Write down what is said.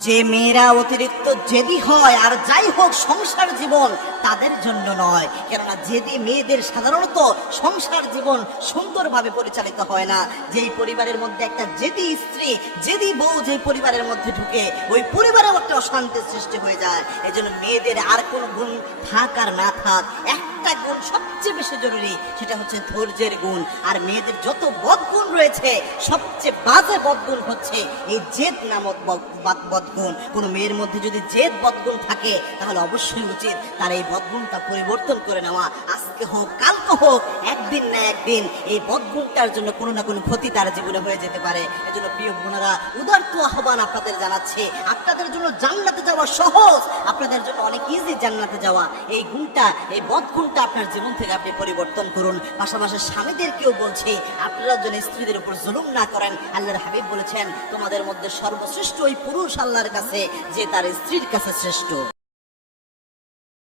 যে মেয়েরা অতিরিক্ত জেদি হয় আর যাই হোক সংসার জীবন তাদের জন্য নয়, কেননা জেদি মেয়েদের সাধারণত সংসার জীবন সুন্দরভাবে পরিচালিত হয় না। যেই পরিবারের মধ্যে একটা জেদি স্ত্রী জেদি বউ যে পরিবারের মধ্যে ঢুকে ওই পরিবারেও একটা অশান্তির সৃষ্টি হয়ে যায়। এজন্য মেয়েদের আর কোন গুণ থাক আর না থাক, একটা গুণ সবচেয়ে বেশি জরুরি, সেটা হচ্ছে ধৈর্যের গুণ। আর মেয়েদের যত বদগুণ রয়েছে সবচেয়ে বাজে বদগুণ হচ্ছে এই জেদ নামক বদগুণ। কোন মেয়ের মধ্যে যদি জেদ বদগুণ থাকে তাহলে অবশ্যই উচিত তার এই বদগুণটা পরিবর্তন করে নেওয়া। আজকে হোক কালকে হোক, একদিন না একদিন এই বদগুণটার জন্য কোনো না কোনো ক্ষতি তার জীবনে হয়ে যেতে পারে। এজন্য প্রিয় বোনেরা, উদারত আহ্বান আপনাদের জানাচ্ছে, আপনাদের জন্য জান্নাতে যাওয়া সহজ, আপনাদের জন্য অনেক ইজি জান্নাতে যাওয়া। এই গুণটা, এই বদগুণটা আপনার জীবন থেকে আপনি পরিবর্তন করুন। পাশাপাশি স্বামীদেরকেও বলছি, আপনারা যেন স্ত্রীদের উপর জুলুম না করেন। আল্লাহর হাবিব বলেছেন, তোমাদের মধ্যে সর্বশ্রেষ্ঠ ওই পুরুষ আল্লাহর কাছে যে তার স্ত্রীর কাছে শ্রেষ্ঠ।